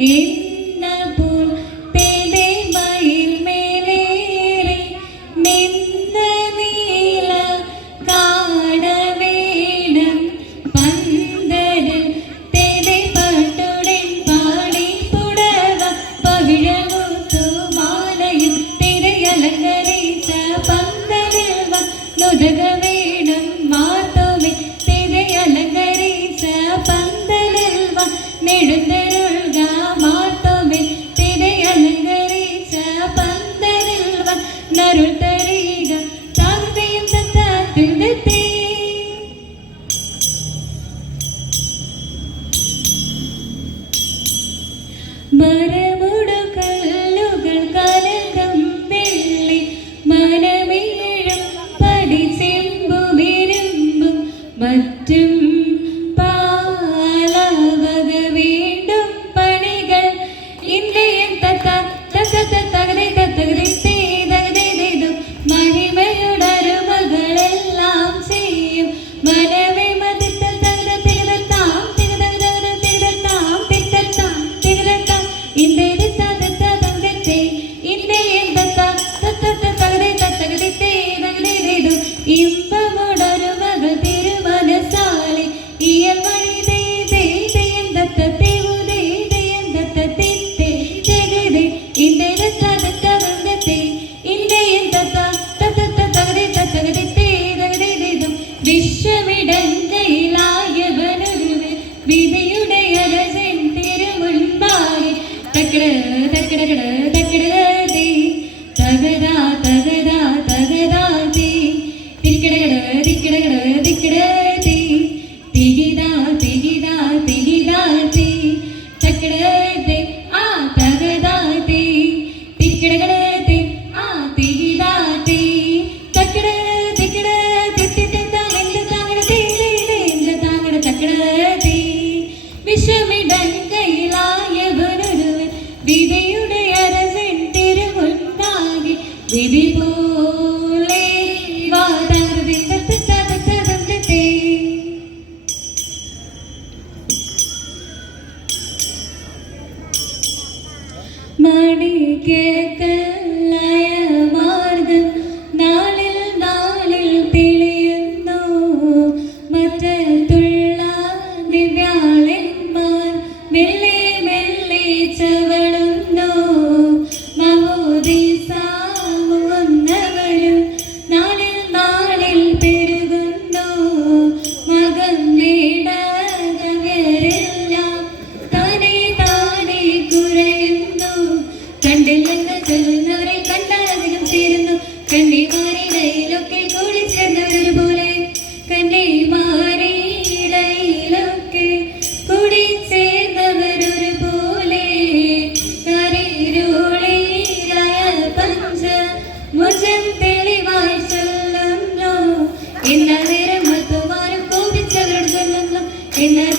എന്നപ്പോൾ പെരുമയിൽ മേലേറി നിന്ന നീല കാടവേണം പന്തലിൽ തെരപട്ടുടൻ പാടി പുടവ പവിഴമുത്തുമാലയും തിരയലങ്കരിച്ച പന്തലിൽ വന്നുദക വേണം മാർത്തോമേ തിരയലങ്കരിച്ച പന്തലിൽ വന്നെഴുന്നരുൾക മാർത്തോമേ തിരയലങ്കരിച്ച പന്തലിൽ വന്നരുൾ തരിക താകൃതയും സത്താത്തിൻ്റെ മരമുടുകല്ലുകൾ കലകം വെള്ളി മനമേഴും പടിച്ചെമ്പുമിരുമ്പും മറ്റും പാലവക വീണ്ടും പണികൾ ഇന്ത്യൻ തകതേതും മഹിമയുടരുമകളെല്ലാം ചെയ്യും മനവേ മതിത്ത തകതാം ഇമ്പമുടരുമകൾ തിരുമനസാലെ ഇയൽ മണി വിശ്വമിടങ്കയിലായവനൊരുവൻ വിധിയുടെ അരസൻ തിരുമുൻപാകെ തക്കട തക്കട തക്കടേ തകരാ തകരാ തകരാ തീ തിരിക്കടകട തിക്കടകട തിക്കടേ തികിതാ തികിതാ തികിതാ തീ തക്കടേ ആ തകരാ തീ തിരിക്കടകട ആ തികിതാ തീ തക്കടേ തിക്കടേ വിശ്വമിടങ്കയിലായവനൊരുവൻ വിധിയുടെ അരസൻ തിരുമുൻപാകെ വിധി പോലെ മണിക്കേക്കല്ലായ മാർഗം നാളിൽ നാളിൽ തെളിയുന്നു മറ്റത്തുള്ള ദിവ്യാളന്മാർ മെല്ലെ മെല്ലെ ചവളുന്നു മഹോദീസാമുന്നവരും നാളിൽ നാളിൽ പെരുകുന്നു മകം നേടകരെല്ലാം താനേ താനേ കുറയുന്നു കണ്ടില്ലെന്ന് ചൊല്ലുന്നവരെ കണ്ടാൽ അധികം ചേരുന്നു കന്നിമാരിടയിലൊക്കെ കൂടി ചേർന്നവരൊരുപോലെ കന്നിമാരിടയിലൊക്കെ കൂടി ചേർന്നവരൊരുപോലെ പഞ്ച മുജം തെളിവായി ചൊല്ലുന്നു എന്നാൽ നേരം മത്തുമാരും കോപിച്ചവരോട് ചൊല്ലുന്നു എന്നാൽ